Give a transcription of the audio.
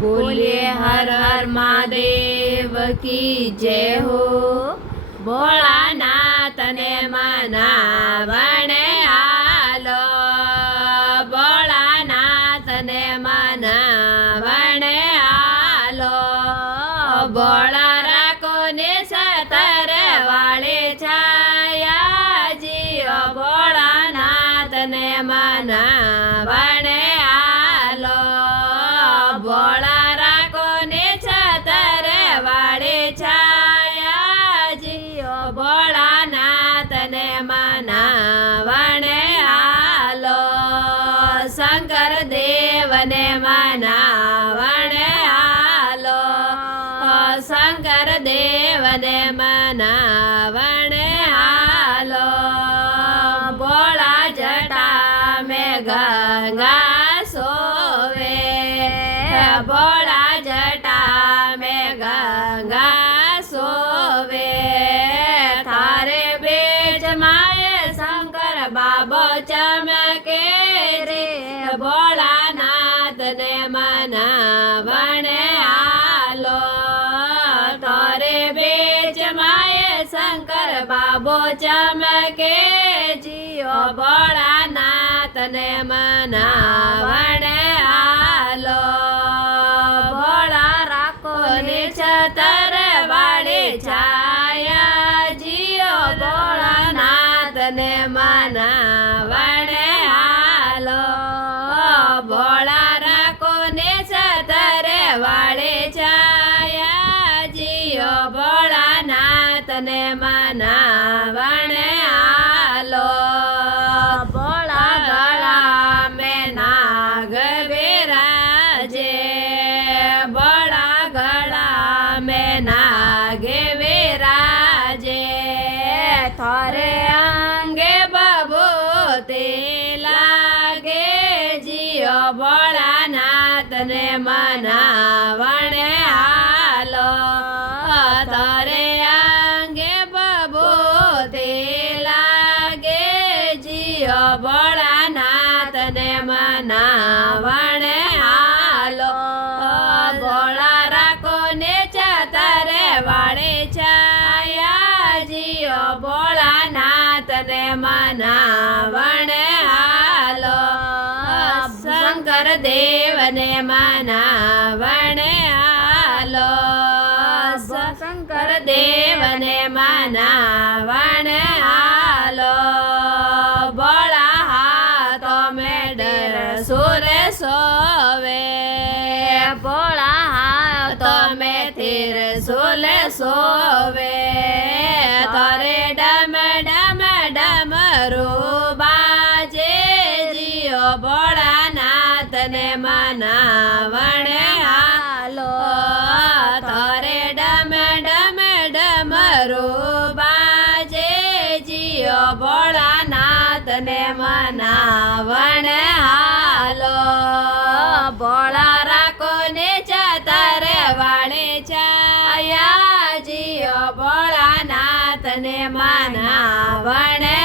बोलिए हर हर महादेव की जय हो। भोळानाथ ने मनावणे आलो, भोळानाथ ने मनावणे आलो। भोळा राखो ने सतर वाले छाया जियो, भोळानाथ ने मनावणे आलो। भोळा राखो ने सतर वाले छाया जियो, भोळानाथ ने मनावणे आलो। शंकर देव ने मनावणे आलो, शंकर देव ने मनावणे आलो। भोळा जटा में गंगा सोवे, भोळा जटा में गंगा सोवे। थारे बीच माये शंकर बाबो चमके रे, भोळानाथ ने मनावणे आलो। थारे बीच माये शंकर बाबो चमके जियो, भोळानाथ ने मनावणे आलो। भोळा राखो ने छतर वाले छाया जियो, भोळानाथ ने मनावणे आलो। भोळा राखो ने छतर वाले छाया जियो, भोळानाथ ने मनावणे आलो। भोळा गळा में नाग विराजे, भोळा गळा में नाग विराजे। थारे अंगे बबूते लागे जियो, भोळानाथ ने मनावणे आलो। थारे अंगे बबूते लागे जियो, भोळानाथ ने मनावणे आलो। भोळा राखो ने छतर वाले छाया जियो, भोळानाथ ने मनावणे आलो। शंकर देव ने मनावणे आलो, शंकर देव ने मनावणे आलो। भोळा हाथों में त्रिशूल सोवे, भोळा हाथों में त्रिशूल सोवे। थारे डम डम डमरू बाजे जियो, भोळानाथ ने मनावणे आलो। थारे डम डम डमरू बाजे जियो, भोळानाथ ने मनावणे आलो। भोळा राखो ने छतर वाले छाया जियो, भोळानाथ ने मनावणे